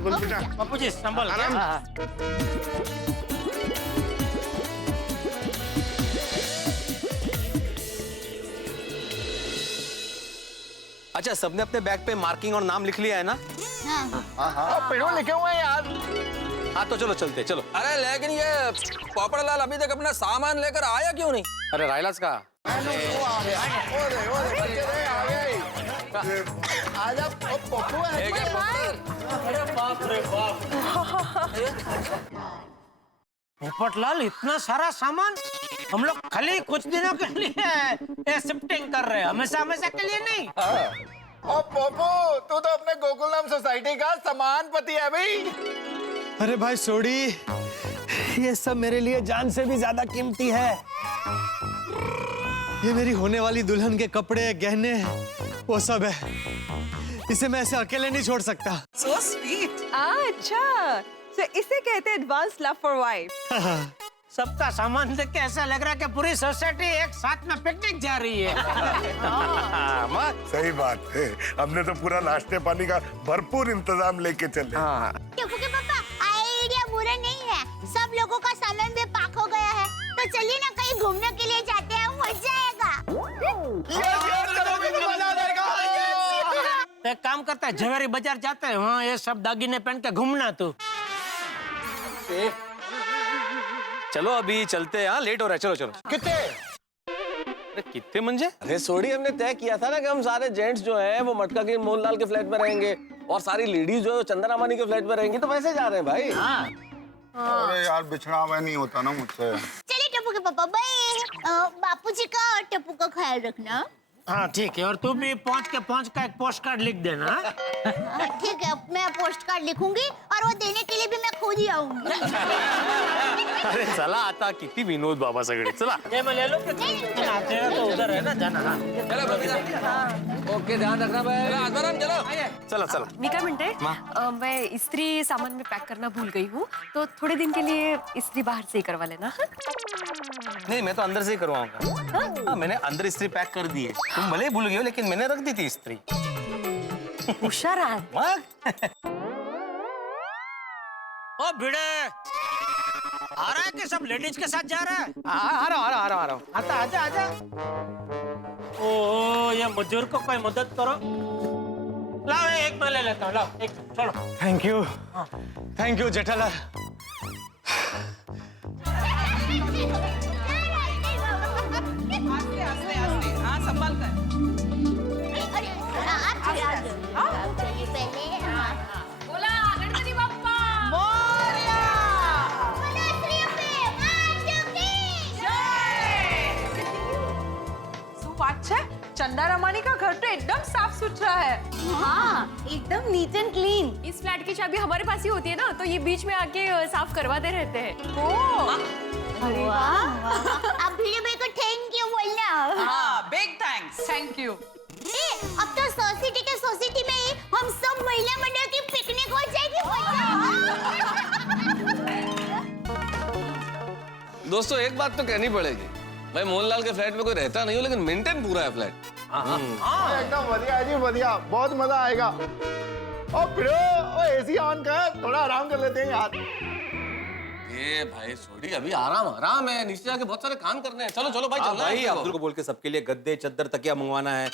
बोल बेटा। बापू जी संभल के। अच्छा, सबने अपने बैग पे मार्किंग और नाम लिख लिया है ना? हाँ, पेड़ों लिखे हुए हैं यार। हाँ तो चलो चलते, चलो। अरे लेकिन ये पोपड़लाल अभी तक अपना सामान लेकर आया क्यों नहीं? अरे रायलास का आजा पप्पू है। अरे बाप रे बाप। पोपटलाल, इतना सारा सामान हम लोग खाली कुछ दिनों के लिए शिफ्टिंग कर रहे हैं, हमेशा हमेशा के लिए नहीं। ओ पप्पू, तू तो अपने गोकुल नाम सोसाइटी का सम्मान पति है भाई। अरे भाई सोडी, ये सब मेरे लिए जान से भी ज्यादा कीमती है। ये मेरी होने वाली दुल्हन के कपड़े, गहने, वो सब है। इसे मैं ऐसे अकेले नहीं छोड़ सकता। So sweet. अच्छा, तो इसे कहते हैं एडवांस लव फॉर वाइफ। सबका सामान देख के ऐसा लग रहा है कि पूरी सोसाइटी एक साथ में पिकनिक जा रही है। सही बात है, हमने तो पूरा नाश्ते पानी का भरपूर इंतजाम लेके चले। टप्पू के पापा, आइडिया बुरा नहीं है। सब लोगों का सामान भी पैक हो गया है, तो चलिए ना कहीं घूमने के लिए जाते हैं, मजा आएगा। तो एक काम करता है, जवेरी बाजार जाते हैं, वहाँ ये सब दागिने पहन के घूमना तू। चलो अभी चलते हैं, हाँ लेट हो रहा है, चलो चलो। कितने? अरे कितने मंजे? अरे सोडी, हमने तय किया था ना कि हम सारे जेंट्स जो हैं वो मटका के मोहनलाल के फ्लैट में रहेंगे और सारी लेडीज जो है चंदन अमानी के फ्लैट में रहेंगी, तो वैसे जा रहे हैं भाई। अरे यार, बिछड़ा हुआ नहीं होता ना मुझसे। चलिए टप्पू के पापा, बाय। बापूजी का और टप्पू का ख्याल रखना। हाँ ठीक है, और तू भी पहुँच का एक पोस्ट कार्ड लिख देना। ठीक है, मैं पोस्ट कार्ड लिखूंगी और वो देने के लिए भी मैं खुद ही आऊंगी। अरे चला आता, किती विनोद बाबा सगळे, चला। ये मैं ले लो कि तेरा तो उधर है ना जाना। हाँ चलो बबीता, ओके ध्यान रखना भाई। आसाराम चलो। चला चला। मी काय म्हणते, मैं इस्त्री सामान में पैक करना भूल गई हूँ, तो थोड़े दिन के लिए इस्त्री बाहर से ही करवा लेना। नहीं, मैं तो अंदर से ही करवाऊंगा। हाँ, मैंने अंदर इस्त्री पैक कर दी है। तुम भले ही भूल गए हो, लेकिन मैंने रख दी थी इस्त्री। होशियार है। ओ भिड़े, आ रहा है कि सब लेडीज के साथ जा रहा है? आ रहा हूँ। आता, आजा आजा। ओ ये मजदूर को कोई मदद करो। लाओ एक मैं ले लेता हूँ, लाओ एक, चलो। Thank you Jethalal. आस्ते आस्ते, हाँ संभाल कर। आप चलिए पहले। बोला गणपति बाप्पा। बात है, चंदा रमानी का घर तो एकदम साफ सुथरा है। हाँ, एकदम नीट एंड क्लीन। इस फ्लैट की चाबी हमारे पास ही होती है ना, तो ये बीच में आके साफ करवाते रहते हैं। अरे वाह, आप भिड़े भाई को थैंक यू बोलना। हाँ, बिग थैंक्स। Thank you. अब तो सोसाइटी में ही हम सब महिला मंडल की पिकनिक हो जाएगी। दोस्तों, एक बात तो कहनी पड़ेगी भाई, मोहनलाल के फ्लैट में कोई रहता नहीं हो, लेकिन मेंटेन पूरा है फ्लैट। एकदम बढ़िया है जी, बढ़िया, बहुत मजा आएगा। ओ फिरो, ओ एसी ऑन कर, थोड़ा आराम कर लेते हैं यार। ये भाई सोडी, अभी आराम है, नीचे जाके बहुत सारे काम करने हैं। चलो चलो भाई, चलना है भाई अब्दुल को बोल के सबके लिए गद्दे, चद्दर, तकिया मंगवाना है,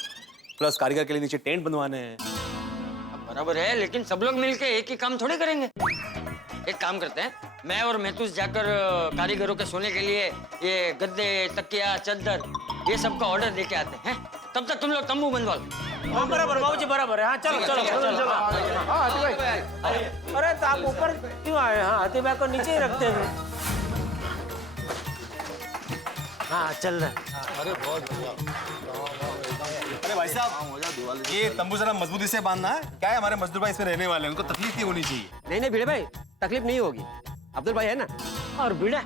प्लस कारीगर के लिए नीचे टेंट बनवाने हैं। बराबर है, लेकिन सब लोग मिलके एक ही काम थोड़ी करेंगे। एक काम करते हैं, मैं और मेहतूस जाकर कारीगरों के सोने के लिए ये गद्दे, तकिया, चद्दर, ये सब का ऑर्डर देके आते हैं। तब तक तुम लोग तंबू बनवा लो। हाँ बराबर बाबूजी, बराबर है। हाँ चलो चलो चलो। हाँ हाथी भाई। अरे तो आप ऊपर क्यों आए? हाँ, हाथी भाई को नीचे ही रखते हैं। हाँ चल रहा है। अरे बहुत बढ़िया। अरे भाई साहब, ये तंबू जरा मजबूती से बांधना है। क्या है, हमारे मजदूर भाई इसमें रहने वाले हैं, उनको तकलीफ नहीं होनी चाहिए। नहीं भिड़े भाई, तकलीफ नहीं होगी, अब्दुल भाई है ना। और भिड़ा,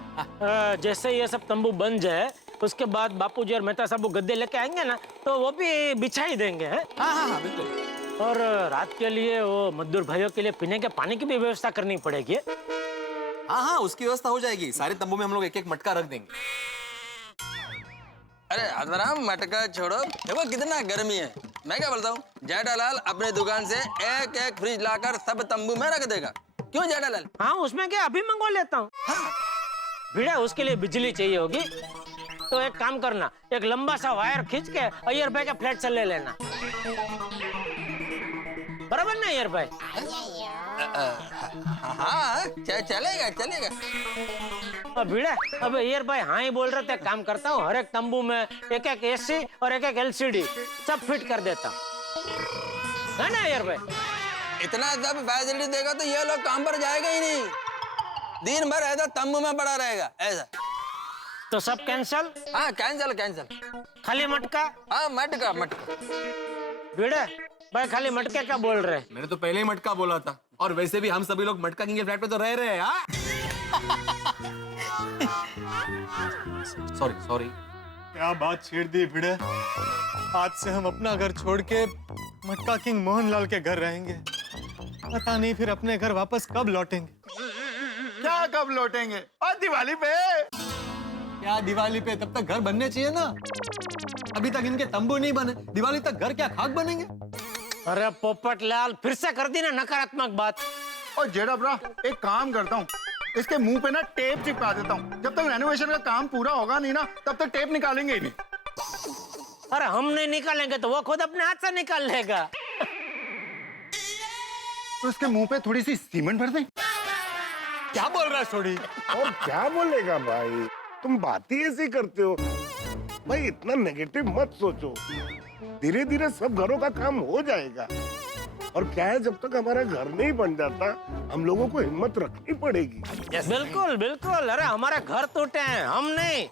जैसे ये सब तंबू बन जाए, उसके बाद बापूजी और मेहता साहब वो गद्दे लेके आएंगे ना, तो वो भी बिछा ही देंगे। है? हाँ बिल्कुल। और रात के लिए वो मजदूर भाइयों के लिए पीने के पानी की भी व्यवस्था करनी पड़ेगी। हाँ उसकी व्यवस्था हो जाएगी। सारे तंबू में हम लोग एक एक मटका रख देंगे। अरे आत्माराम मटका छोड़ो, देखो कितना गर्मी है। मैं क्या बोलता हूँ, जेठालाल अपने दुकान से एक एक फ्रिज लाकर सब तंबू में रख देगा। क्यों जेठालाल? हाँ उसमें क्या, अभी मंगवा लेता हूँ। भिड़ा उसके लिए बिजली चाहिए होगी, तो एक काम करना, एक लंबा सा वायर खींच के अय्यर भाई के फ्लैट से ले लेना। बराबर ना अय्यर भाई? हाँ चलेगा चलेगा। अब भिड़ा, अब अय्यर भाई हाँ ही बोल रहे थे, काम करता हूँ, हर एक तंबू में एक एक एसी और एक एक एलसीडी सब फिट कर देता हूँ, है ना अय्यर भाई? इतना सब फैसिलिटी देगा तो ये लोग काम पर जाएगा ही नहीं, दिन भर ऐसा तंबू में पड़ा रहेगा ऐसा। तो सब कैंसल? हाँ कैंसल कैंसल। खाली मटका? हाँ मटका मटका। भिड़ा भाई खाली मटके क्या बोल रहे? मैंने तो पहले ही मटका बोला था, और वैसे भी हम सभी लोग मटका किंग के फ्लैट पे तो रह रहे हैं। हाँ सॉरी सॉरी। क्या बात छेड़ दी भिड़े। आज से हम अपना घर छोड़ के मटका किंग मोहनलाल के घर रहेंगे। पता नहीं फिर अपने घर वापस कब लौटेंगे। क्या कब लौटेंगे? और दिवाली पे। क्या दिवाली पे? तब तक घर बनने चाहिए ना। अभी तक इनके तंबू नहीं बने, दिवाली तक घर क्या खाक बनेंगे? अरे पोपटलाल फिर से कर दी ना नकारात्मक बात। और जेठा एक काम करता हूँ, इसके मुंह पे ना टेप चिपका देता हूँ। जब तक रेनोवेशन का काम पूरा होगा नहीं ना, तब तक टेप निकालेंगे ही नहीं। अरे हम नहीं निकालेंगे तो वो खुद अपने हाथ से निकाल लेगा। तो इसके मुंह पे थोड़ी सी सीमेंट भर दें। क्या बोल रहा है छोड़ी? और क्या बोलेगा भाई, तुम बात ही ऐसी करते हो भाई। इतना नेगेटिव मत सोचो, धीरे धीरे सब घरों का काम हो जाएगा। और क्या है, जब तक हमारा घर नहीं बन जाता, हम लोगों को हिम्मत रखनी पड़ेगी। बिल्कुल बिल्कुल। अरे हमारे घर टूटे हैं, हम नहीं,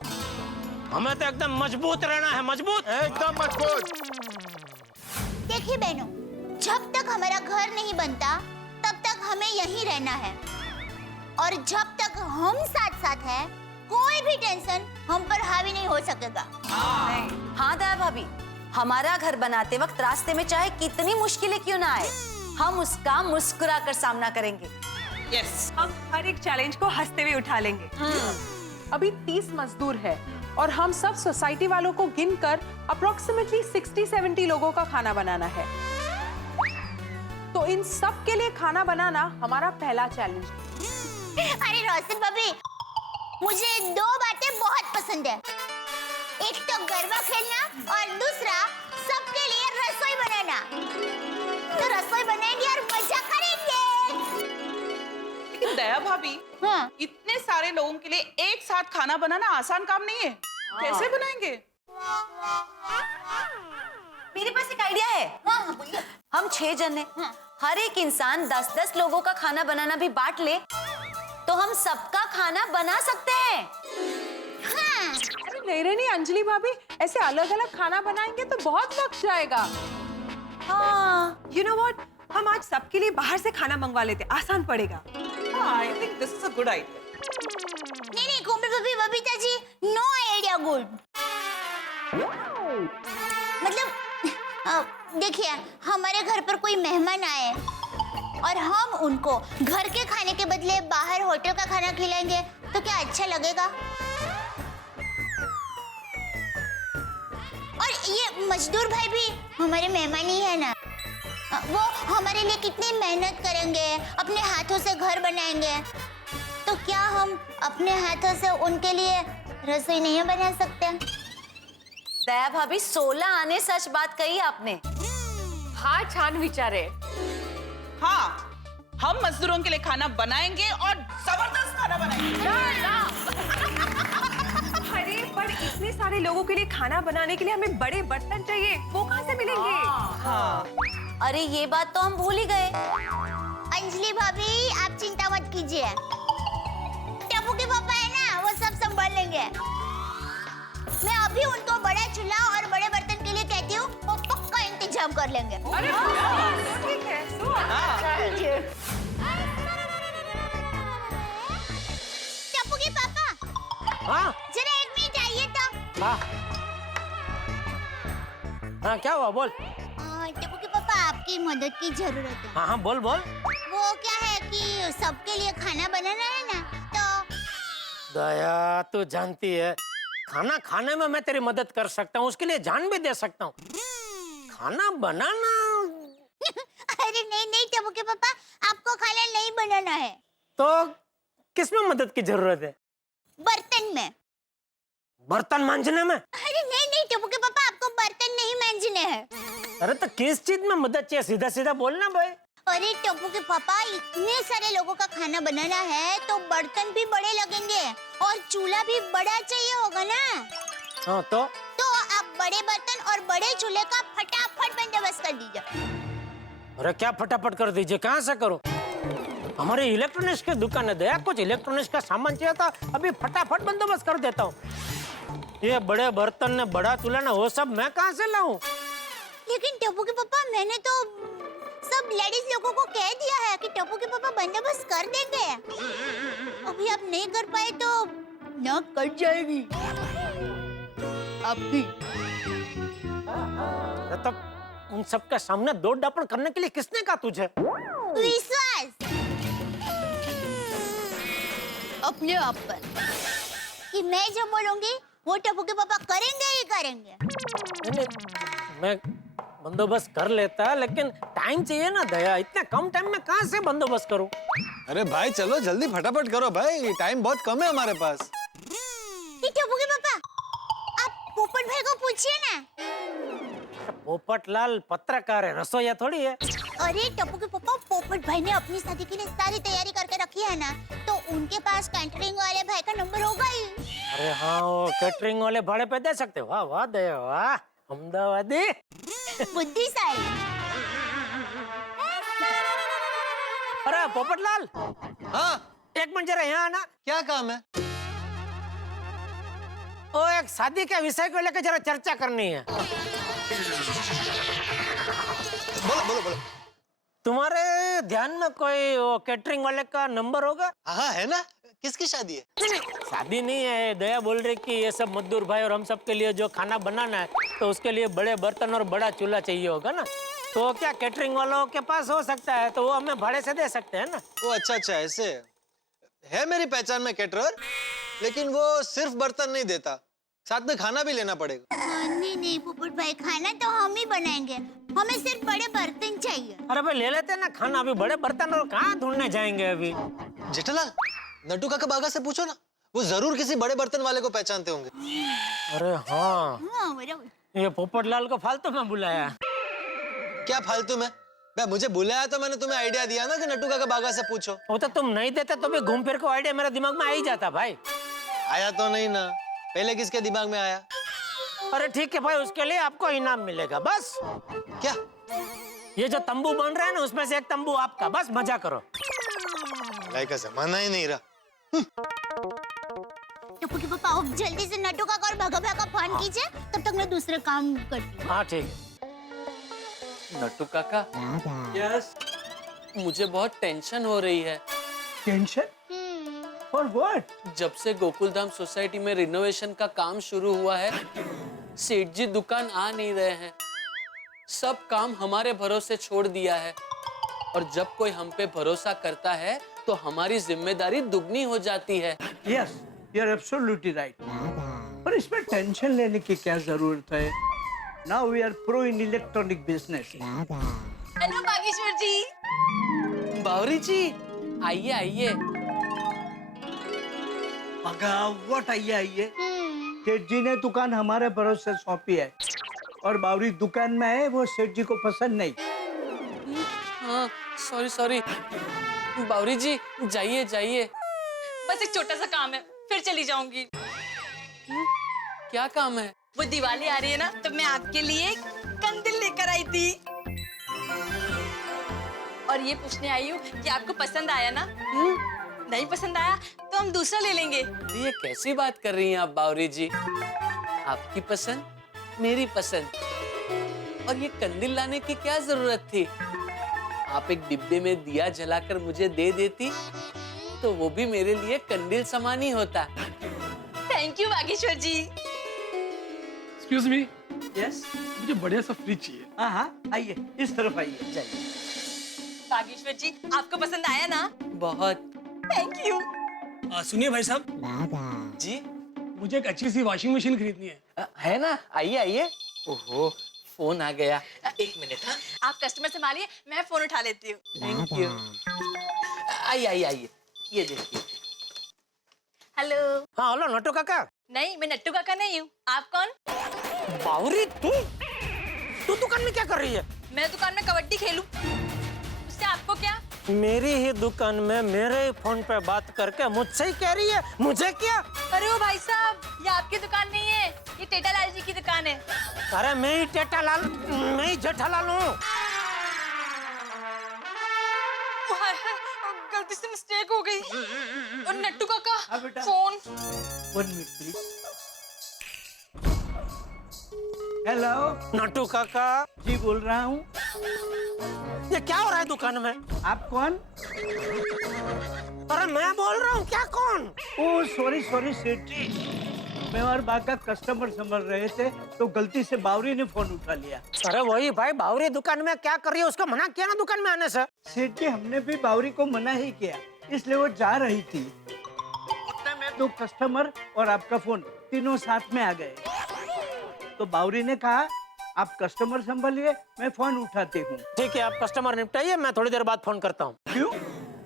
हमें तो एकदम मजबूत रहना है, मजबूत, एकदम मजबूत। देखिए बहनों, जब तक हमारा घर नहीं बनता तब तक हमें यहीं रहना है, और जब तक हम साथ साथ हैं, कोई भी टेंशन हम पर हावी नहीं हो सकेगा। हाँ दया भाभी, हमारा घर बनाते वक्त रास्ते में चाहे कितनी मुश्किलें क्यों ना आए, हम उसका मुस्कुरा कर सामना करेंगे। यस, हम हर एक चैलेंज को हंसते हुए उठा लेंगे। अभी 30 मजदूर है और हम सब सोसाइटी वालों को गिनकर अप्रोक्सीमेटली 60-70 लोगों का खाना बनाना है। तो इन सब के लिए खाना बनाना हमारा पहला चैलेंज। अरे रोशन भाभी, मुझे 2 बातें बहुत पसंद है। एक तो गरबा खेलना और दूसरा सबके लिए रसोई बनाना। तो रसोई बनाएंगे और मजा करेंगे। लेकिन दया भाभी, हाँ। इतने सारे लोगों के लिए एक साथ खाना बनाना आसान काम नहीं है। कैसे बनाएंगे? मेरे पास एक आइडिया है। हाँ, बोलिए। हम 6 जन हैं, हर एक इंसान 10-10 लोगों का खाना बनाना भी बांट ले तो हम सबका खाना बना सकते हैं। हाँ। नहीं अंजलि भाभी, ऐसे अलग अलग खाना बनाएंगे तो बहुत वक्त जाएगा। हाँ, यू नो व्हाट, हम आज सबके लिए बाहर से खाना मंगवा लेते, आसान पड़ेगा। I think this is a good idea. नहीं कोमल भाभी, Babita ji, no idea good. मतलब देखिए, हमारे घर पर कोई मेहमान आए और हम उनको घर के खाने के बदले बाहर होटल का खाना खिलाएंगे तो क्या अच्छा लगेगा? और ये मजदूर भाई भी हमारे मेहमान ही है ना, वो हमारे लिए कितनी मेहनत करेंगे, अपने हाथों से घर बनाएंगे, तो क्या हम अपने हाथों से उनके लिए रसोई नहीं बना सकते? दया भाभी 16 आने सच बात कही आपने। हाँ छान विचारे। हाँ, हम मजदूरों के लिए खाना बनाएंगे और जबरदस्त खाना बनाएंगे। अरे पर इतने सारे लोगों के लिए खाना बनाने के लिए हमें बड़े बर्तन चाहिए, वो कहाँ से मिलेंगे? हाँ। अरे ये बात तो हम भूल ही गए। अंजलि भाभी, आप चिंता मत कीजिए, टप्पू के पापा है ना, वो सब संभाल लेंगे। मैं अभी उनको बड़ा चूल्हा और बड़े बर्तन के लिए कहती हूँ, वो पक्का इंतजाम कर लेंगे। अरे तो ठीक है, तो टप्पू के पापा, हाँ जरा 1 मिनट आइए तो। हाँ हाँ, क्या हुआ बोल। टप्पू के पापा, आपकी मदद की जरूरत है। हाँ हाँ बोल बोल। वो क्या है कि सबके लिए खाना बनाना है ना, तो दया तू जानती है खाना खाने में मैं तेरी मदद कर सकता हूँ, उसके लिए जान भी दे सकता हूँ। खाना बनाना अरे नहीं नहीं टप्पू के पापा, आपको खाना नहीं बनाना है। तो किसमें मदद की जरूरत है? बर्तन में। बर्तन मांजने में? अरे नहीं नहीं टप्पू के पापा, आपको बर्तन नहीं मांजने हैं। अरे तो किस चीज में मदद चाहिए? सीधा सीधा बोलना भाई। अरे टप्पू के पापा, इतने सारे लोगों का खाना बनाना है तो बर्तन भी बड़े लगेंगे और चूल्हा भी बड़ा चाहिए होगा ना। हाँ तो आप बड़े बर्तन और बड़े चूल्हे का फटाफट बंदोबस्त कर दीजिए। अरे क्या फटाफट कर दीजिए? कहाँ से करो? हमारी इलेक्ट्रॉनिक्स की दुकान है दया, कुछ इलेक्ट्रॉनिक्स का सामान चाहिए था, अभी फटाफट बंदोबस्त कर देता हूँ। ये बड़े बर्तन ने बड़ा चूल्हा ना वो सब मैं कहाँ से लाऊं? लेकिन टप्पू के पापा, मैंने तो सब लेडीज लोगों को कह दिया है कि टप्पू के पापा बंदोबस्त कर देंगे। अभी आप नहीं कर पाए तो नाक कट जाएगी आपकी। तो उन सबके सामने दौड़ दापड़ करने के लिए किसने कहा तुझे? विश्वास अपने आप पर कि मैं जो बोलूंगी वो टप्पू के पापा करेंगे ही करेंगे। नहीं, मैं बंदोबस्त कर लेता, लेकिन टाइम चाहिए ना दया, इतने कम टाइम में कहाँ से बंदोबस्त करूं? अरे भाई चलो जल्दी फटाफट करो भाई, टाइम बहुत कम है हमारे पास। टप्पू के पापा, आप पोपट भाई को पूछिए ना। पोपटलाल पत्रकार है, रसोईया थोड़ी है। अरे टप्पू के पापा, पोपट भाई ने अपनी शादी के लिए सारी तैयारी करके रखी है ना, तो उनके पास कैटरिंग वाले भाई का नंबर होगा ही। अरे हाँ, वो कैटरिंग वाले भाड़े पे दे सकते। वाह वाह दया वाह, अहमदाबादी बुद्धिशाली। अरे पोपटलाल, हाँ एक मिनट जरा यहाँ आना। क्या काम है? वो एक शादी के विषय को लेकर जरा चर्चा करनी है। बोलो बोलो बोलो। तुम्हारे ध्यान में कोई वो कैटरिंग वाले का नंबर होगा? हाँ है ना, किसकी शादी है? नहीं, शादी नहीं है, दया बोल रही कि ये सब मजदूर भाई और हम सब के लिए जो खाना बनाना है तो उसके लिए बड़े बर्तन और बड़ा चूल्हा चाहिए होगा ना, तो क्या कैटरिंग वालों के पास हो सकता है, तो वो हमें भाड़े से दे सकते हैं ना। वो अच्छा अच्छा, ऐसे है मेरी पहचान में कैटरर, लेकिन वो सिर्फ बर्तन नहीं देता, साथ में खाना भी लेना पड़ेगा। नहीं नहीं पोपट भाई, खाना तो हम ही बनाएंगे, हमें सिर्फ बड़े बर्तन चाहिए। अरे भाई ले लेते हैं ना खाना, अभी बड़े बर्तन और कहाँ ढूंढने जाएंगे अभी। जेठालाल, नट्टू काका बागा से पूछो ना, वो जरूर किसी बड़े बर्तन वाले को पहचानते होंगे। अरे हाँ, हाँ बराबर। ये पोपटलाल को फालतू में बुलाया। क्या फालतू में? मैं मुझे बुलाया तो मैंने तुम्हें आइडिया दिया ना कि नट्टू काका बागा से पूछो। वो तो तुम नहीं देते तो भी घूम फिर को आइडिया मेरे दिमाग में आ ही जाता भाई। आया तो नहीं ना, पहले किसके दिमाग में आया? अरे ठीक है भाई, उसके लिए आपको इनाम मिलेगा बस। क्या? ये जो तंबू बन रहा है ना, उसमें से एक तंबू आपका, बस मजा करो। का जमाना ही नहीं रहा। टप्पू के पापा, आप जल्दी से नट्टू काका और भगा भगा फोन कीजिए, तब तक मैं दूसरे काम करती हूँ। हाँ ठीक है। नट्टू काका, यस, मुझे बहुत टेंशन हो रही है। टेंशन? For what? जब से गोकुल धाम सोसाइटी में रिनोवेशन का काम शुरू हुआ है, सेठ जी दुकान आ नहीं रहे हैं, सब काम हमारे भरोसे छोड़ दिया है, और जब कोई हम पे भरोसा करता है तो हमारी जिम्मेदारी दुगनी हो जाती है। Yes, you are absolutely right. पर इसमें टेंशन लेने की क्या जरूरत है? Now we are pro in electronic business. Hello Bageshwar ji. Bawri ji, आइए आइए। व्हाट आइए? सेठ जी ने दुकान हमारे भरोसे सौंपी है, और बावरी दुकान में है, वो सेठ जी को पसंद नहीं। हाँ, सॉरी सॉरी। बावरी जी, जाइए जाइए। बस एक छोटा सा काम है, फिर चली जाऊंगी। क्या काम है? वो दिवाली आ रही है ना, तो मैं आपके लिए कंदिल लेकर आई थी, और ये पूछने आई हूँ कि आपको पसंद आया ना? नहीं पसंद आया तो हम दूसरा ले लेंगे। ये कैसी बात कर रही हैं आप बावरी जी? आपकी पसंद, मेरी पसंद, और ये कंदिल लाने की क्या जरूरत थी? आप एक डिब्बे में दिया जलाकर मुझे दे देती तो वो भी मेरे लिए कंदिल समान ही होता। Thank you Bageshwar ji. Excuse me. Yes, मुझे बढ़िया सा फ्रिज चाहिए। हाँ हाँ, आइए, इस तरफ आइए, जाइए। बागेश्वर जी, आपको पसंद आया ना? बहुत। Thank you. सुनिए भाई साहब जी, मुझे एक अच्छी सी वॉशिंग मशीन खरीदनी है। है ना, आइए आइए। ओहो, फोन आ गया। एक मिनट। हाँ, आप कस्टमर संभालिए, मैं फोन उठा लेती हूँ। Thank you. आइए आइए आइए, ये देखिए। हेलो। हाँ हेलो नट्टू काका। नहीं, मैं नट्टू काका नहीं हूँ। आप कौन? बावरी तू दुकान में क्या कर रही है? मैं दुकान में कबड्डी खेलूं। उससे आपको क्या? मेरी ही दुकान में मेरे ही फोन पे बात करके मुझसे ही कह रही है, मुझे क्या? अरे ओ भाई साहब, ये आपकी दुकान नहीं है, ये टेटालाल जी की दुकान है। अरे मैं ही टेटालाल, मैं ही जेठालाल हूँ। गलती से मिस्टेक हो गई। और नट्टू काका, phone. 1 minute please. Hello Nattu काका। जी बोल रहा हूँ। ये क्या हो रहा है दुकान में? आप कौन? अरे मैं बोल रहा हूँ, क्या कौन? ओ सॉरी सॉरी सेठ जी, मैं और बाका कस्टमर संभल रहे थे तो गलती से बावरी ने फोन उठा लिया। अरे वही भाई, बावरी दुकान में क्या कर रही है? उसको मना किया ना दुकान में आने से। सेठ जी हमने भी बावरी को मना ही किया, इसलिए वो जा रही थी। उतने में 2 कस्टमर और आपका फोन तीनों साथ में आ गए। तो बावरी ने कहा आप कस्टमर संभालिए, मैं फोन उठाती हूँ। ठीक है, आप कस्टमर निपटाइए, मैं थोड़ी देर बाद फोन करता हूँ। क्यों,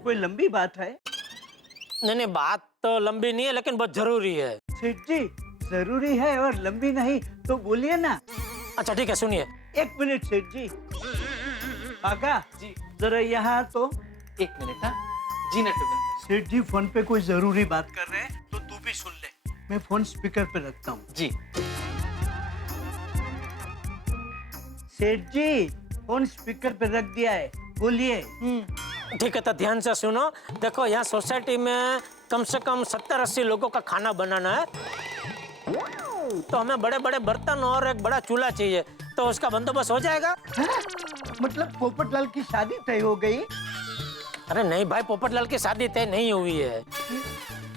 कोई लंबी बात है? नहीं बात तो लंबी नहीं है, लेकिन बहुत जरूरी है। सेठ जी जरूरी है और लंबी नहीं तो बोलिए ना। अच्छा ठीक है, सुनिए। 1 मिनट सेठ जी। बाका जी जरा यहाँ तो। 1 मिनट। हाँ जी नट्टू काका। सेठ जी फोन पे कोई जरूरी बात कर रहे हैं तो तू भी सुन ले। मैं फोन स्पीकर पे रखता हूँ। जी। सेठ जी फोन स्पीकर पे रख दिया है, बोलिए। ठीक है, तो ध्यान से सुनो। देखो यहाँ सोसाइटी में कम से कम 70-80 लोगों का खाना बनाना है, तो हमें बड़े बड़े बर्तन और एक बड़ा चूल्हा चाहिए, तो उसका बंदोबस्त हो जाएगा? मतलब पोपटलाल की शादी तय हो गई? अरे नहीं भाई, पोपटलाल की शादी तय नहीं हुई है।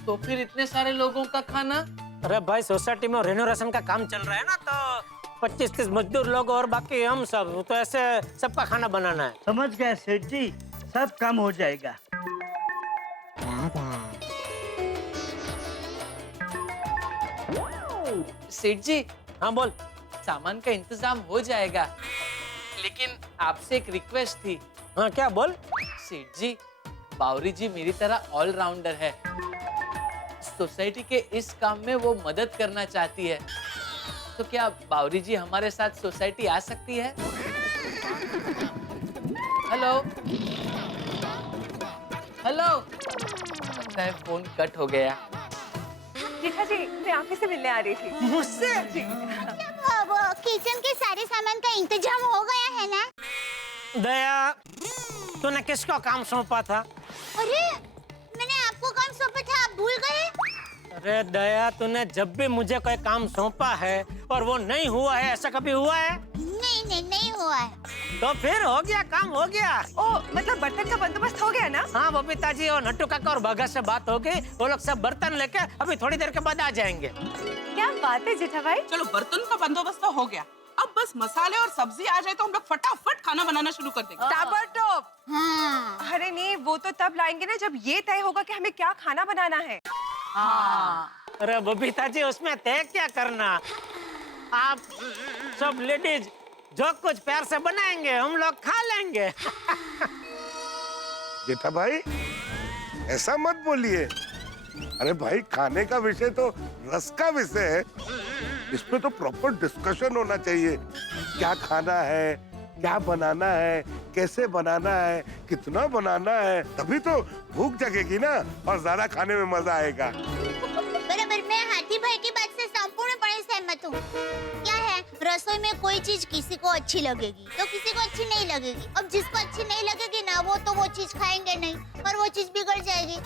तो फिर इतने सारे लोगों का खाना? अरे भाई सोसाइटी में रेनोवेशन का काम चल रहा है ना, तो 25-30 मजदूर लोग और बाकी हम सब, तो ऐसे सबका खाना बनाना है। समझ गए सेठ जी, सब काम हो जाएगा। सेठ जी। हाँ बोल। सामान का इंतजाम हो जाएगा, लेकिन आपसे एक रिक्वेस्ट थी। हाँ क्या बोल? सेठ जी, बावरी जी मेरी तरह ऑलराउंडर है। सोसाइटी के इस काम में वो मदद करना चाहती है, तो क्या बावरी जी हमारे साथ सोसाइटी आ सकती है? Hello hello. लगता है फोन कट हो गया। जीठा जी, मैं आप ही से मिलने आ रही थी। मुझसे? वो किचन के सारे सामान का इंतजाम हो गया है ना? दया, तूने किसको काम सौंपा था? अरे मैंने आपको काम सौंपा था, आप भूल गए? अरे दया, तूने जब भी मुझे कोई काम सौंपा है और वो नहीं हुआ है, ऐसा कभी हुआ है? नहीं हुआ है। तो फिर हो गया, काम हो गया। ओ मतलब बर्तन का बंदोबस्त हो गया ना? हाँ बबीता जी और नट्टू काका और भगत से बात हो गई, वो लोग सब बर्तन लेके अभी थोड़ी देर के बाद आ जाएंगे। क्या बात है जेठा भाई। चलो बर्तन का बंदोबस्त तो हो गया, अब बस मसाले और सब्जी आ जाए तो हम लोग फटाफट खाना बनाना शुरू कर देंगे। ताबड़तोड़। हाँ। अरे नहीं, वो तो तब लाएंगे ना जब ये तय होगा कि हमें क्या खाना बनाना है। अरे बबीता जी, उसमें तय क्या करना, आप सब लेडीज जो कुछ प्यार से बनाएंगे हम लोग खा लेंगे। जेठा भाई ऐसा मत बोलिए। अरे भाई, खाने का विषय तो रस का विषय है, इस पे तो प्रॉपर डिस्कशन होना चाहिए। क्या खाना है, क्या बनाना है, कैसे बनाना है, कितना बनाना है, तभी तो भूख जगेगी ना और ज्यादा खाने में मजा आएगा। बराबर, मैं हाथी भाई की बात से संपूर्णपणे सहमत हूँ। क्या है, रसोई में कोई चीज किसी को अच्छी लगेगी तो किसी को अच्छी नहीं लगेगी। अब जिसको अच्छी नहीं लगेगी ना, वो चीज खाएंगे नहीं और वो चीज बिगड़ जाएगी।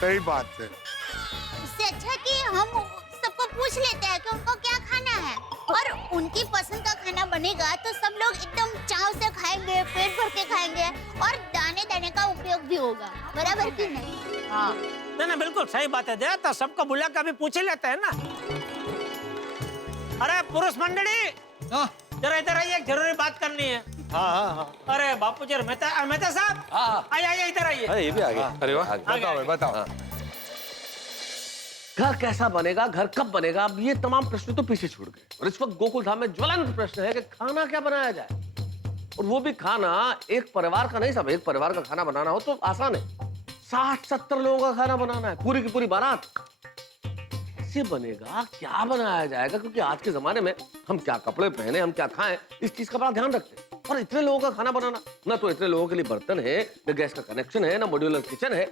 सही बात है। इससे अच्छा कि हम सबको पूछ लेते हैं कि उनको क्या खाना है, और उनकी पसंद का खाना बनेगा तो सब लोग एकदम चाव से खाएंगे, पेट भर के खाएंगे और दाने दाने का उपयोग भी होगा। बराबर कि नहीं? हाँ ना, बिल्कुल सही बात है। दे तो सबको बुला कर भी पूछ ही लेते हैं ना। अरे पुरुष मंडली, जरा इधर आइए, एक जरूरी बात करनी है। हाँ। अरे बापू जी, मेहता साहब, आइए इधर आइए। अरे ये भी आ गया। अरे वाह, बताओ। घर कैसा बनेगा, घर कब बनेगा, अब ये तमाम प्रश्न तो पीछे छूट गए और इस वक्त गोकुल धाम में ज्वलंत प्रश्न है कि खाना क्या बनाया जाए, और वो भी खाना एक परिवार का नहीं। सब एक परिवार का खाना बनाना हो तो आसान है, 60-70 लोगों का खाना बनाना है, पूरी की पूरी बारात। कैसे बनेगा, क्या बनाया जाएगा, क्योंकि आज के जमाने में हम क्या कपड़े पहने, हम क्या खाएं, इस चीज का बड़ा ध्यान रखते हैं। और इतने लोगों का खाना बनाना, ना तो इतने लोगों के लिए बर्तन है, न गैस का कनेक्शन है, ना मॉड्यूलर किचन है।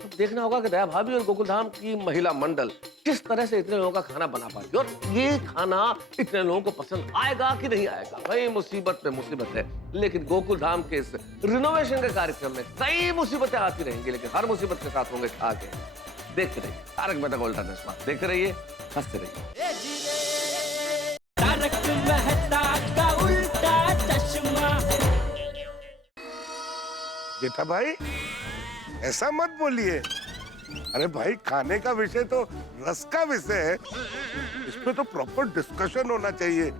तो देखना होगा कि दया भाभी और गोकुल धाम की महिला मंडल किस तरह से इतने लोगों का खाना बना पाएगी, और ये खाना इतने लोगों को पसंद आएगा कि नहीं आएगा। भाई मुसीबत पे मुसीबत है, लेकिन गोकुल धाम के इस रिनोवेशन के कार्यक्रम में कई मुसीबतें आती रहेंगी, लेकिन हर मुसीबत के साथ होंगे आगे। देखते रहिए तारक मेहता का उल्टा चश्मा, देखते रहिए, हंसते रहिए। तारक मेहता का उल्टा चश्मा। जेठा भाई ऐसा मत बोलिए। अरे भाई, खाने का विषय तो रस का विषय है, इस पे तो प्रॉपर डिस्कशन होना चाहिए।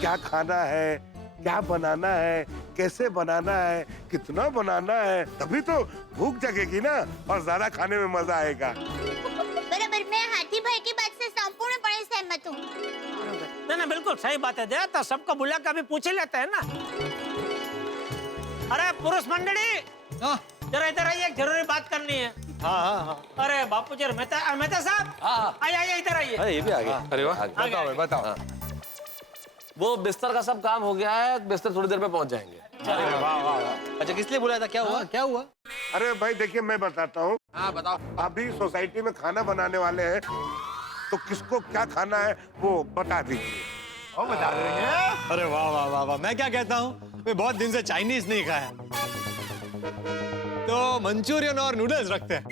क्या खाना है, क्या बनाना है, कैसे बनाना है, कितना बनाना है, तभी तो भूख जगेगी ना और ज्यादा खाने में मजा आएगा। बराबर, मैं हाथी भाई की बात से संपूर्णपणे सहमत हूँ। ना बिल्कुल सही बात है दया, तो सबको बुला कर भी पूछ ही लेते हैं ना। अरे पुरुष मंडली, जरा इधर आइए, एक जरूरी बात करनी है। हाँ। अरे बापू जी, मेहता साहब, आइए इधर आइए। अरे ये भी आ गया। अरे वाह, बताओ बताओ। वो बिस्तर का सब काम हो गया है, बिस्तर थोड़ी देर में पहुंच जाएंगे। वाह। अच्छा, किस लिए बुलाया था, क्या हुआ, क्या हुआ? अरे भाई देखिए, मैं बताता हूँ। हाँ बताओ। आप भी सोसाइटी में खाना बनाने वाले हैं, तो किसको क्या खाना है वो बता दीजिए। वो बता देंगे। अरे वाह वाह वाह वाह, मैं क्या कहता हूँ, मैं बहुत दिन से चाइनीज नहीं खाया, तो मंचूरियन और नूडल्स रखते हैं।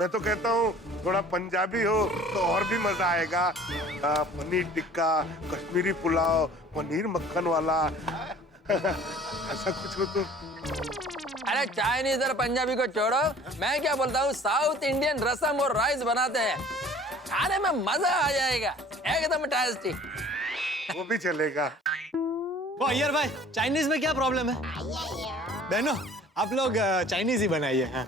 मैं तो कहता हूँ थोड़ा पंजाबी हो तो और भी मजा आएगा। पनीर टिक्का, कश्मीरी पुलाव, पनीर मक्खन वाला ऐसा कुछ हो तो। अरे चाइनीज और पंजाबी को छोड़ो, मैं क्या बोलता हूँ, साउथ इंडियन रसम और राइस बनाते हैं, खाने में मजा आ जाएगा, एकदम टेस्टी। वो भी चलेगा। वो अय्यर भाई, चाइनीज में क्या प्रॉब्लम है? बहनों, आप लोग चाइनीज ही बनाइए। हाँ।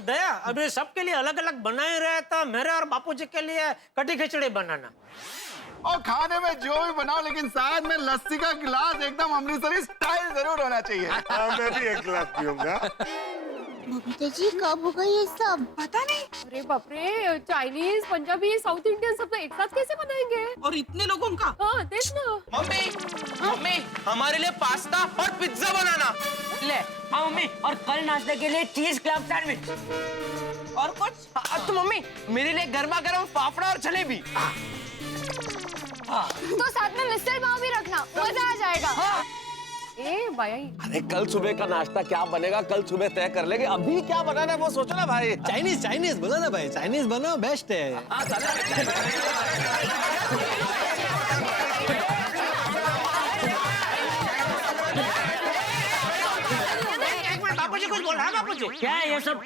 दया, अभी सबके लिए अलग अलग बना ही रहे, तो मेरे और बापूजी के लिए कटी खिचड़ी बनाना। और खाने में जो भी बनाओ, लेकिन साथ में लस्सी का गिलास एकदम अमृतसरी स्टाइल जरूर होना चाहिए। मैं भी एक गिलास पीऊंगा। बबीता जी, कब होगा ये सब? पता नहीं। अरे बाप रे, चाइनीज, पंजाबी, साउथ इंडियन सब एक साथ कैसे बनाएंगे? और इतने लोगों का? हाँ देखना। मम्मी, हमारे लिए पास्ता और पिज्जा बनाना। ले, हाँ मम्मी, और कल नाश्ते के लिए चीज क्लब सैंडविच। और कुछ? तो मम्मी, मेरे लिए गर्मा गर्म फाफड़ा और जलेबी। तो साथ में मिसल पाव भी रखना, मजा आ जाएगा। ए भाई, अरे कल सुबह का नाश्ता क्या बनेगा, कल सुबह तय कर लेंगे, अभी क्या बनाना है वो सोचो ना भाई। चाइनीज बोलो ना भाई, चाइनीज बनाओ, बेस्ट है। एक मिनट, बापूजी कुछ बोल रहा है। बापूजी क्या है ये सब?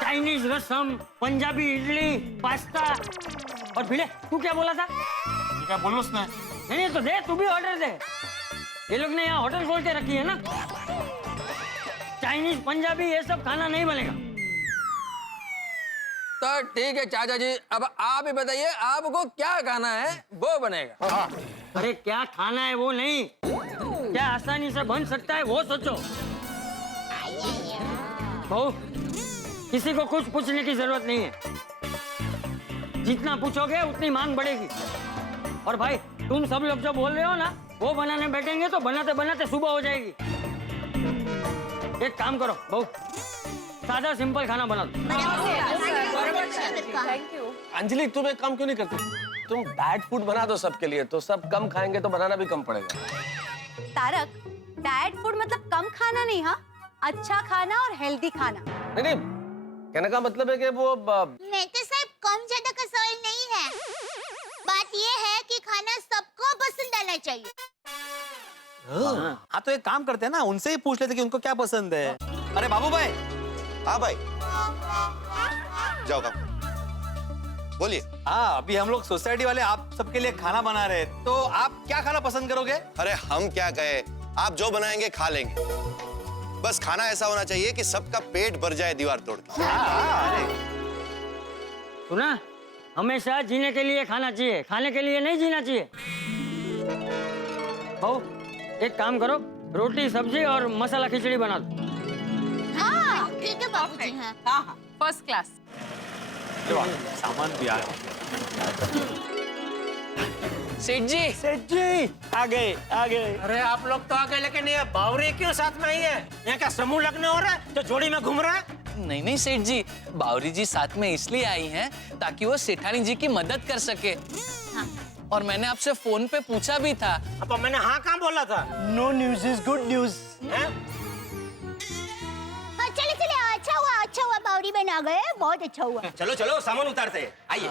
चाइनीज रसम, पंजाबी इडली, पास्ता, और भिड़े तू क्या बोला था? क्या बोलो उसने? नहीं तो दे, तू भी ऑर्डर दे। ये लोग ने यहाँ होटल खोल के रखी है ना, चाइनीज पंजाबी ये सब खाना नहीं बनेगा। तो ठीक है चाचा जी, अब आप ही बताइए, आपको क्या खाना है वो बनेगा। अरे क्या खाना है वो नहीं, क्या आसानी से बन सकता है वो सोचो। बहू, किसी को कुछ पूछने की जरूरत नहीं है, जितना पूछोगे उतनी मांग बढ़ेगी। और भाई, तुम सब लोग जो बोल रहे हो ना, वो बनाने बैठेंगे तो बनाते बनाते सुबह हो जाएगी। एक काम करो बहू, सादा सिंपल खाना बना दो। Thank you. अंजलि, तुम एक काम क्यों नहीं करती, तुम डाइट फूड बना दो सबके लिए, तो सब कम खाएंगे तो बनाना भी कम पड़ेगा। तारक, डाइट फूड मतलब कम खाना नहीं, हाँ, अच्छा खाना और हेल्दी खाना। नहीं, कहने का मतलब है कि वो नेता साहब, कम ज्यादा का सवाल नहीं है, बात ये है कि खाना सबको पसंद आना चाहिए। हाँ, तो एक काम करते हैं ना, उनसे ही पूछ लेते कि उनको क्या पसंद है। अरे बाबू भाई। हाँ भाई, जाओ काम बोलिए। हाँ, अभी हम लोग सोसाइटी वाले आप सबके लिए खाना बना रहे हैं, तो आप क्या खाना पसंद करोगे? अरे हम क्या कहे, आप जो बनाएंगे खा लेंगे। बस खाना ऐसा होना चाहिए कि सबका पेट भर जाए दीवार तोड़ के। सुना, हमेशा जीने के लिए खाना चाहिए, खाने के लिए नहीं जीना चाहिए। हो, एक काम करो, रोटी सब्जी और मसाला खिचड़ी बना दो। हाँ ठीक है बाबूजी। हाँ हाँ फर्स्ट क्लास। सामान भी आया। सेठ जी आ गए। अरे आप लोग तो आ गए, लेकिन ये बावरी क्यों साथ में आई है? यहाँ क्या समूह लगन हो रहा है जो जोड़ी में घूम रहा है? नहीं सेठ जी, बावरी जी साथ में इसलिए आई हैं ताकि वो सेठानी जी की मदद कर सके। हाँ। और मैंने आपसे फोन पे पूछा भी था। अब मैंने हाँ कहाँ बोला था? No news is good news. चले अच्छा हुआ बावरी बहन आ गए, बहुत अच्छा हुआ। चलो चलो सामान उतारते हैं, आइए।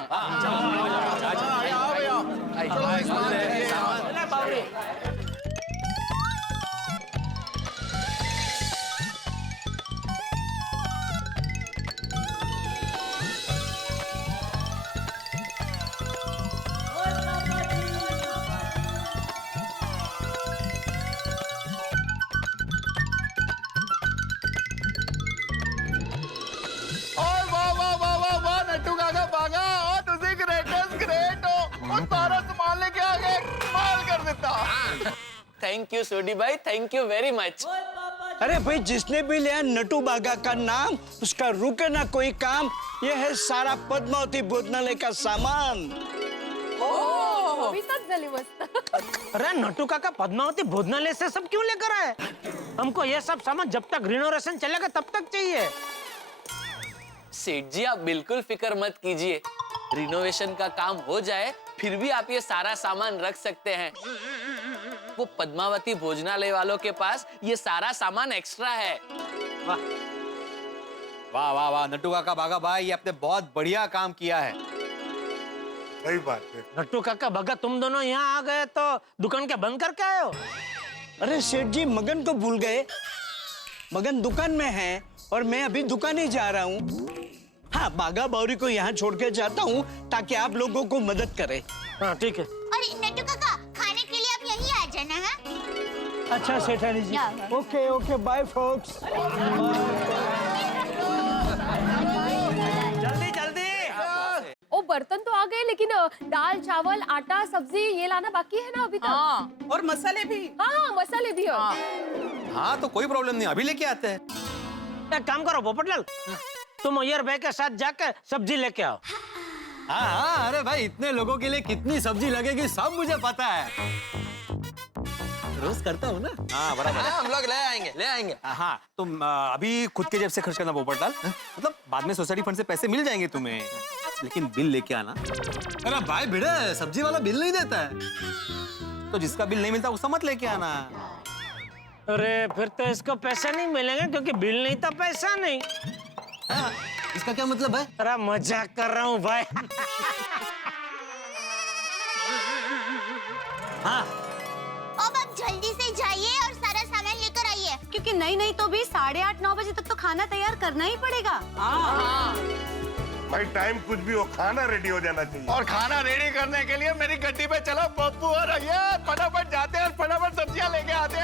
नट्टू काका भागा और तुझे ग्रेट हो और सारा सामान लेके आ गए, कमाल कर देता। थैंक यू सोडी भाई, थैंक यू वेरी मच। अरे भाई, जिसने भी लिया नट्टू बागा का नाम, उसका रुके ना कोई काम। ये है सारा पद्मावती भोजनालय का सामान। अभी तक जली मस्त। अरे नट्टू काका पद्मावती भोजनालय से सब क्यों लेकर आए? हमको ये सब सामान जब तक रिनोवेशन चलेगा तब तक चाहिए। सेठ जी आप बिल्कुल फिक्र मत कीजिए, रिनोवेशन का काम हो जाए फिर भी आप ये सारा सामान रख सकते हैं। वो पद्मावती भोजनालय वालों के पास ये सारा सामान एक्स्ट्रा है। वाह वाह वाह वाह, नट्टू काका बागा भाई, ये आपने बहुत बढ़िया काम किया है। सही बात है। नट्टू काका भगा, तुम दोनों यहाँ आ गए तो दुकान क्या बंद करके आए हो? अरे सेठ जी, मगन को भूल गए। मगन दुकान में है और मैं अभी दुकान ही जा रहा हूँ। हाँ, बागा बावरी को यहाँ छोड़ के जाता हूँ ताकि आप लोगों को मदद करे। हाँ ठीक है। अरे नट्टू काका, खाने के लिए आप यहीं आ जाना है। अच्छा सेठानी जी, ओके ओके, बाय फोक्स। जल्दी जल्दी। ओ बर्तन तो आ गए, लेकिन दाल चावल आटा सब्जी ये लाना बाकी है ना अभी तक। हाँ, और मसाले भी। हाँ मसाले भी है। हाँ तो कोई प्रॉब्लम नहीं, अभी लेके आते हैं। एक काम करो पोपटलाल, तुम अय्यर भाई के साथ जाकर सब्जी लेके आओ। हाँ हाँ, अरे भाई इतने लोगों के लिए कितनी सब्जी लगेगी सब मुझे पता है, रोज करता हूँ ना। हाँ बराबर, हम लोग ले आएंगे। हाँ तुम अभी खुद के जेब से खर्च करना पोपटलाल, मतलब बाद में सोसाइटी फंड से पैसे मिल जाएंगे तुम्हें, लेकिन बिल लेके आना। अरे भाई भिड़े, सब्जी वाला बिल नहीं देता है, तो जिसका बिल नहीं मिलता उसका मत लेके आना। अरे फिर तो इसको पैसा नहीं मिलेगा क्योंकि बिल नहीं तो पैसा नहीं। हाँ, इसका क्या मतलब है? अरे मजाक कर रहा हूँ भाई। हाँ, अब आप जल्दी से जाइए और सारा सामान लेकर आइए, क्योंकि नहीं तो भी 8:30-9 बजे तक तो खाना तैयार करना ही पड़ेगा। भाई टाइम कुछ भी हो, खाना रेडी हो जाना चाहिए। और खाना रेडी करने के लिए मेरी गड्डी पे चलो पप्पू और अय्यर, फटाफट जाते हैं और फटाफट सब्जियां लेके आते हैं।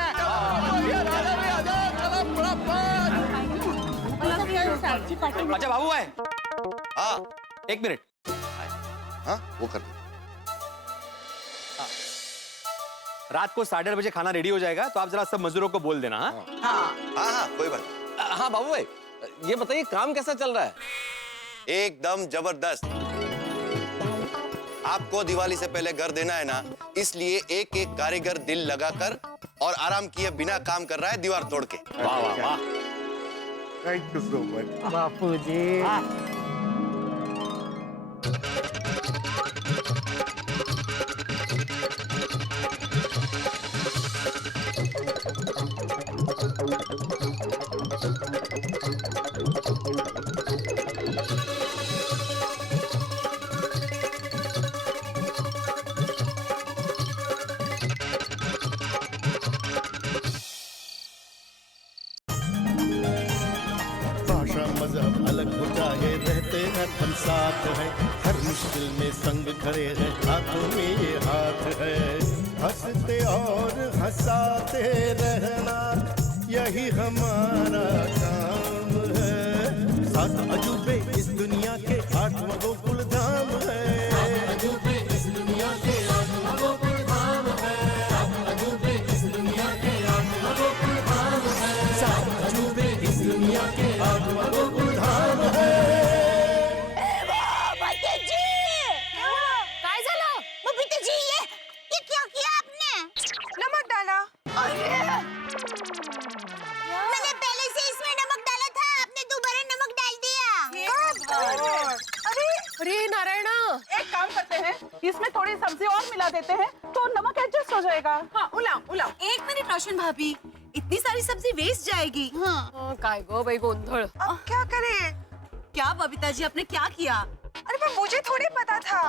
अच्छा बाबू भाई, हाँ एक मिनट। हाँ वो कर दो। रात को 8:30 बजे खाना रेडी हो जाएगा, तो आप जरा सब मजदूरों को बोल देना। हाँ हाँ हाँ कोई बात। हाँ बाबू भाई, ये बताइए काम कैसा चल रहा है? एकदम जबरदस्त। आपको दिवाली से पहले घर देना है ना, इसलिए एक एक कारीगर दिल लगाकर और आराम किए बिना काम कर रहा है दीवार तोड़ के। वाह वाह वाह, थैंक यू सो मच बापू जी। मजहब अलग हो जाए, रहते हैं हम साथ हैं, हर मुश्किल में संग खड़े हैं, हाथों में ये हाथ है, हंसते और हंसाते रहना यही हमारा काम है। 7 अजूबे इस दुनिया के 8वां गोकुल धाम है। 7 अजूबे इस दुनिया के 8वां गोकुल धाम है। 7 अजूबे इस दुनिया के 8वां गोकुल धाम है। 7 अजूबे इस दुनिया के 8वां गोकुल धाम है। काय झालं? बबीताजी, ये क्या किया आपने? नमक डाला। मैंने पहले से इसमें नमक डाला था, आपने दोबारा नमक डाल दिया। अरे नारायणा, एक काम करते हैं, इसमें थोड़ी सब्जी और मिला देते हैं तो नमक एडजस्ट हो जाएगा। हाँ, उलाओ। एक मिनट रोशन भाभी, इतनी सारी सब्जी वेस्ट जाएगी। काय गो बाई गोंधळ। अब क्या करें? क्या बबीता जी, आपने क्या किया? अरे पर मुझे थोड़ी पता था।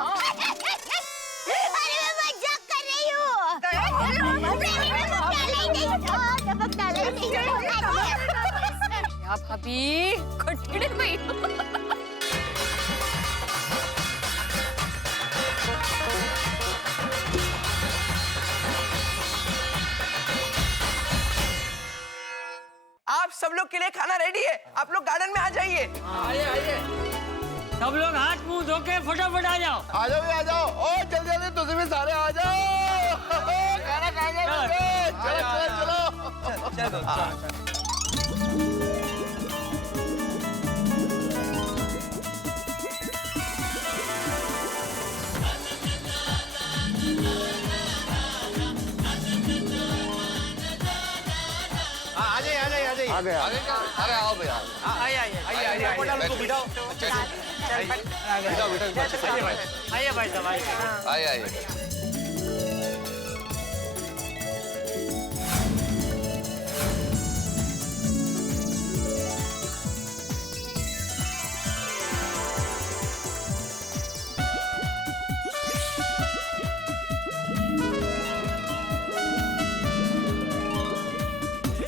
अरे मैं मजाक कर रही हूँ। नमक डाला ही नहीं। या भाभी, कठीण आहे बाई। आप सब लोग के लिए खाना रेडी है, आप लोग गार्डन में आ जाइए। आइए। सब लोग हाथ मुंह धो के फटाफट आ जाओ। आ जाओ भी आ जाओ। ओ जल्दी तुझे भी सारे आ जाओ। खाना खाएंगे। चलो। आ जाइए। अरे आओ भैया। आइए पटाल को बिठाओ। आइए भाई साहब, आइए। आइए।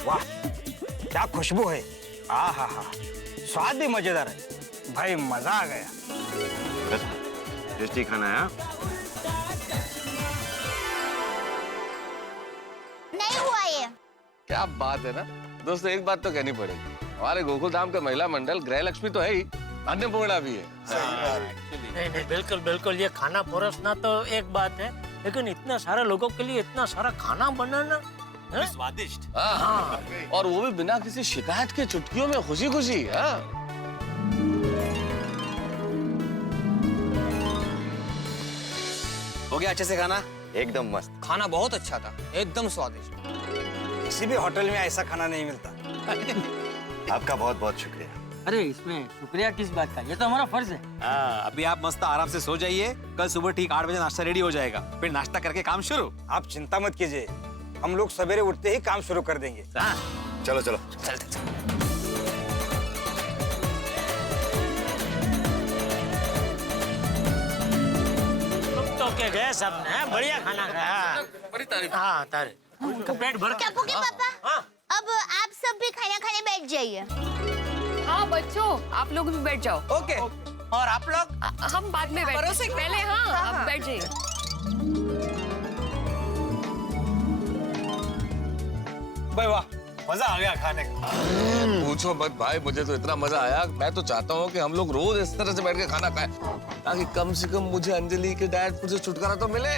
वाह, क्या खुशबू है। आहा हा, स्वाद भी मजेदार है भाई, मजा आ गया। टेस्टी खाना है। नहीं हुआ ये। क्या बात है ना दोस्तों, एक बात तो कहनी पड़ेगी, हमारे गोकुल धाम का महिला मंडल गृह लक्ष्मी तो है ही, अन्नपूर्णा भी है। नहीं, बिल्कुल ये खाना परोसना तो एक बात है, लेकिन इतना सारे लोगों के लिए इतना सारा खाना बनाना स्वादिष्ट। हाँ, और वो भी बिना किसी शिकायत के, चुटकियों में खुशी खुशी। हो गया अच्छे से खाना? एकदम मस्त। खाना बहुत अच्छा था, एकदम स्वादिष्ट। किसी भी होटल में ऐसा खाना नहीं मिलता। आपका बहुत बहुत शुक्रिया। अरे इसमें शुक्रिया किस बात का, ये तो हमारा फर्ज है। अभी आप मस्त आराम से सो जाइए, कल सुबह ठीक 8 बजे नाश्ता रेडी हो जाएगा, फिर नाश्ता करके काम शुरू। आप चिंता मत कीजिए, हम लोग सवेरे उठते ही काम शुरू कर देंगे। चलो चलते। तुम तो के गए सबने, बढ़िया खाना खाया। बड़ी तारीफ। हाँ तारीफ, पेट भर के। टप्पू के पापा, अब आप सब भी खाना खाने बैठ जाइए। हाँ बच्चों, आप लोग भी बैठ जाओ। ओके। और आप लोग? हम बाद में बैठे, पहले हाँ आप बैठ जाइए। भाई वाह, मजा आ गया खाने का। पूछो मत भाई, मुझे तो इतना मजा आया, मैं तो चाहता हूँ कि हम लोग रोज इस तरह से बैठ के खाना खाएं, ताकि कम से कम मुझे अंजलि के डाइट फूड से छुटकारा तो मिले।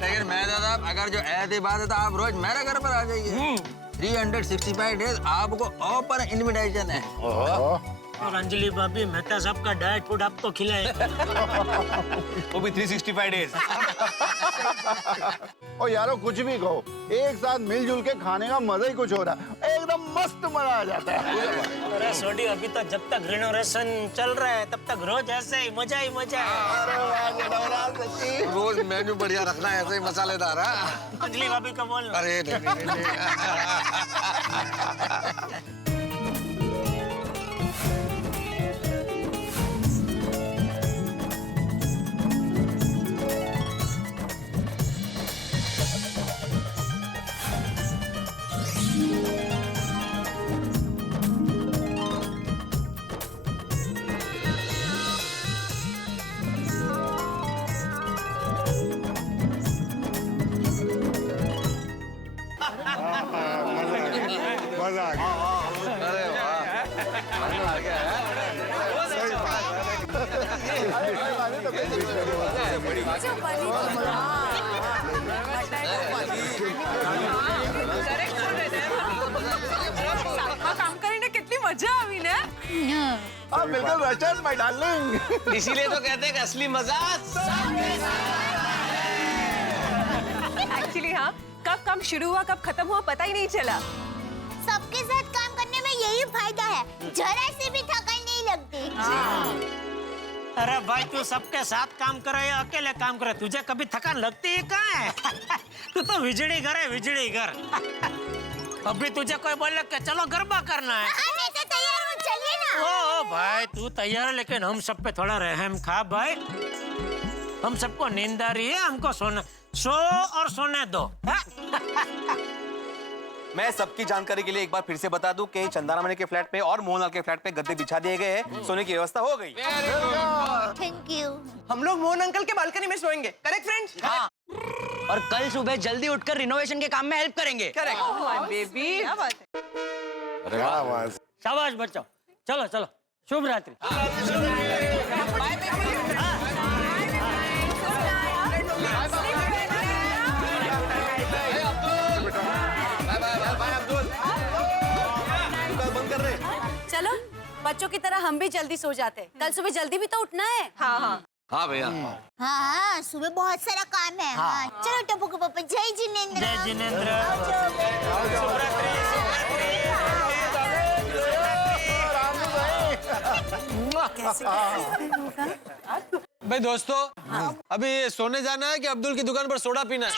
लेकिन मैं दादा, अगर जो ऐसी बात है तो आप रोज मेरे घर पर आ जाइए। 365 डेज आपको ओपन इनविटेशन है। और अंजलि भाभी, मेहता साहब का डाइट फूड आपको खिलाए। वो भी 365 डेज। ओ यारो, कुछ भी कहो, एक साथ मिलजुल के खाने का मजा ही कुछ हो रहा है, एकदम मस्त मजा आ जाता है। अरे सोडी, अभी तो जब तक रिनोवेशन चल रहा है तब तक रोज ऐसे ही मजा है। रोज मेन्यू बढ़िया रखना है, ऐसे ही मसालेदार। अंजलि भाभी को बोल। अरे नहीं। કામ કરીને કેટલી મજા આવી ને हाँ बिल्कुल रचन माय डार्लिंग। इसीलिए तो कहते हैं कि असली मजा एक्चुअली हाँ, कब काम शुरू हुआ कब खत्म हुआ पता ही नहीं चला। सबके साथ काम करने में यही फायदा है, जरा से भी थकान नहीं लगती। अरे भाई तू सबके साथ काम करे या अकेले काम करे, तुझे कभी थकान लगती है कहाँ है? तू तो विजड़ी घर है, विजड़ी घर। अभी तुझे कोई बोले कि चलो गरबा करना है। हाँ, मैं तो तैयार हूँ, चलिए ना। ओ भाई तू तैयार है, लेकिन हम सब पे थोड़ा रहम खा भाई। हम सबको नींद आ रही है, हमको सो और सोने दो। मैं सबकी जानकारी के लिए एक बार फिर से बता दूं कि चंदारामणि के फ्लैट पे और मोहनलाल के फ्लैट पे गद्दे बिछा दिए गए हैं, सोने की व्यवस्था हो गई। Thank you. हम लोग मोहन अंकल के बालकनी में सोएंगे, करेक्ट फ्रेंड्स? हाँ। और कल सुबह जल्दी उठकर रिनोवेशन के काम में हेल्प करेंगे। Correct baby. क्या बात है। क्या आवाज। शाबाश बच्चों, चलो चलो, शुभ रात्रि। चलो बच्चों की तरह हम भी जल्दी सो जाते हैं, कल सुबह जल्दी भी तो उठना है। हाँ हाँ हाँ भैया। हाँ, सुबह बहुत सारा काम है। हाँ, चलो टप्पू के पापा, जय जिनेंद्र। जय जिनेंद्र। भाई दोस्तों, अभी सोने जाना है कि अब्दुल की दुकान पर सोडा पीना है?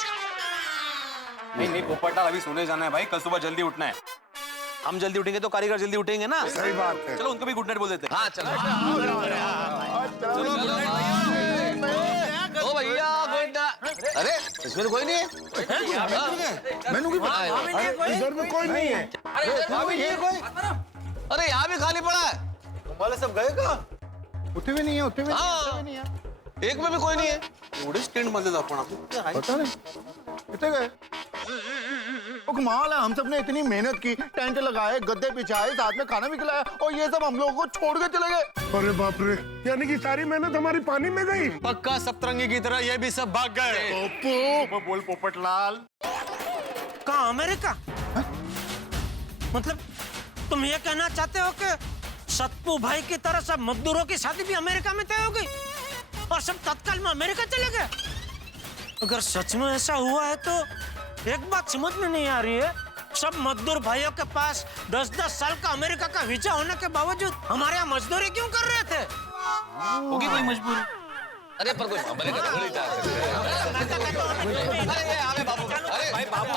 नहीं नहीं पोपटलाल, अभी सोने जाना है भाई, कल सुबह जल्दी उठना है। हम जल्दी उठेंगे तो कारीगर जल्दी उठेंगे ना। सही बात है। चलो उनको भी गुड नाइट बोल देते हैं। हाँ चलो। ओ भैया गुड नाइट। अरे इसमें तो कोई नहीं है। मैनू की इधर में कोई नहीं है। अरे यहाँ भी खाली पड़ा है। वाले सब गए कहाँ? उठे भी नहीं है, उठे भी हाँ। नहीं है। एक में भी कोई नहीं है। एवढे स्टैंड मध्ये आपण पता नहीं कितने गए। वो कमाल है, हम सब ने इतनी मेहनत की, टेंट लगाए, गद्दे बिछाए, साथ में खाना भी खिलाया, और ये सब हम लोगों को छोड़ के चले गए। अरे बाप रे, यानी कि सारी मेहनत हमारी पानी में गई। पक्का सप्तरंगी की तरह ये भी सब भाग गए। बोल पोपटलाल। कहाँ अमेरिका? मतलब तुम ये कहना चाहते हो कि सतपू भाई की तरह सब मजदूरों की शादी भी अमेरिका में तय हो गई और सब तत्काल में अमेरिका चले गए? अगर सच में ऐसा हुआ है तो एक बात समझ में नहीं आ रही है, सब मजदूर भाइयों के पास 10-10 साल का अमेरिका का वीजा होने के बावजूद हमारे यहाँ मजदूरी क्यों कर रहे थे? होगी कोई मजबूरी। अरे पर कोई अमेरिका थोड़ी जा सकते हैं। अरे आवे बाबू। अरे बाबू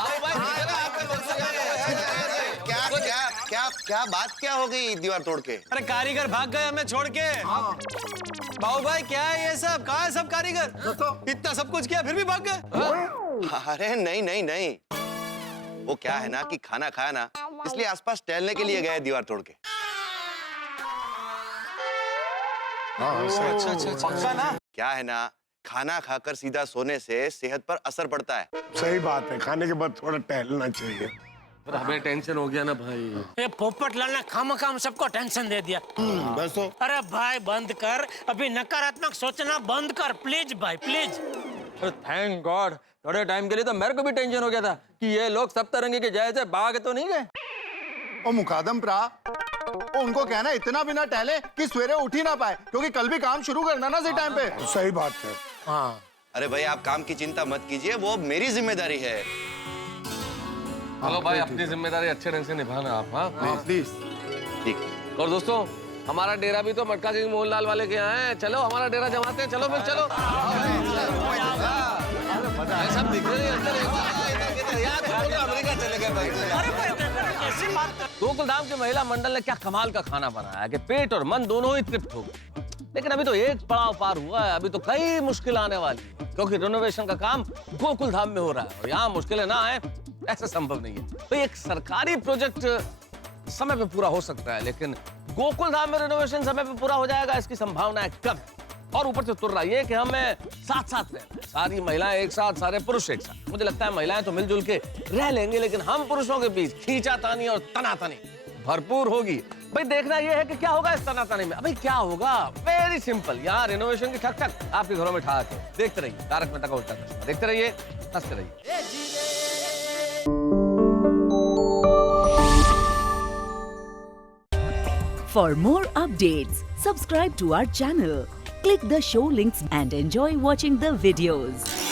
क्या क्या क्या क्या बात क्या हो गई दीवार तोड़ के? अरे कारीगर भाग गए हमें छोड़ के। बाबू भाई क्या है ये सब? कहाँ है सब कारीगर? इतना सब कुछ किया फिर भी भाग गए? अरे नहीं नहीं नहीं, वो क्या है ना कि खाना खाया ना, इसलिए आसपास टहलने के लिए गए दीवार तोड़ के। पक्का ना? क्या है ना, खाना खाकर सीधा सोने से सेहत पर असर पड़ता है। सही बात है, खाने के बाद थोड़ा टहलना चाहिए। पर हमें टेंशन हो गया ना भाई। ये पोपटलाल ने खामखाम सबको टेंशन दे दिया। बस तो। अरे भाई बंद कर, अभी नकारात्मक सोचना बंद कर प्लीज भाई, प्लीज। अरे थैंक गॉड, थोड़े टाइम के लिए तो मेरे को भी टेंशन हो गया था कि ये लोग सप्तरंगी के जैसे भाग तो नहीं गए। ओ मुकादम प्रा, उनको कहना इतना भी ना टहले कि सवेरे उठ ही ना पाए, क्योंकि कल भी काम शुरू करना ना सही टाइम पे। सही बात है। हाँ अरे भाई आप काम की चिंता मत कीजिए, वो मेरी जिम्मेदारी है। चलो भाई अपनी जिम्मेदारी अच्छे ढंग से निभाना आप। हाँ प्लीज। ठीक। और दोस्तों हमारा डेरा भी तो मटका किंग मोहनलाल वाले के यहाँ है, चलो हमारा डेरा जमाते हैं। चलो फिर चलो। सब दिख रहे हैं अमेरिका चले गए भाई। गोकुल धाम के महिला मंडल ने क्या कमाल का खाना बनाया है कि पेट और मन दोनों ही तृप्त हो गए। लेकिन अभी तो एक पड़ाव पार हुआ है, अभी तो कई मुश्किल आने वाली है, क्योंकि रिनोवेशन का काम गोकुल धाम में हो रहा है और यहाँ मुश्किलें ना आए ऐसा संभव नहीं है। तो एक सरकारी प्रोजेक्ट समय पे पूरा हो सकता है, लेकिन गोकुल धाम में रिनोवेशन समय पे पूरा हो जाएगा इसकी संभावना कम है। और ऊपर से तुर रहा है कि हमें साथ साथ रहना है, सारी महिलाएं एक साथ, सारे पुरुष एक साथ। मुझे लगता है महिलाएं तो मिलजुल के रह लेंगे, लेकिन हम पुरुषों के बीच खींचातानी और तनातनी भरपूर होगी। भाई देखना ये है कि क्या होगा इस तनातनी में। अभी क्या होगा, वेरी सिंपल, यहाँ रिनोवेशन की ठक ठक आपके घरों में ठहाक है। देखते रहिए तारक मेहता का उल्टा चश्मा, देखते रहिए, हंसते रहिए। For more updates, subscribe to our channel, click the show links and enjoy watching the videos.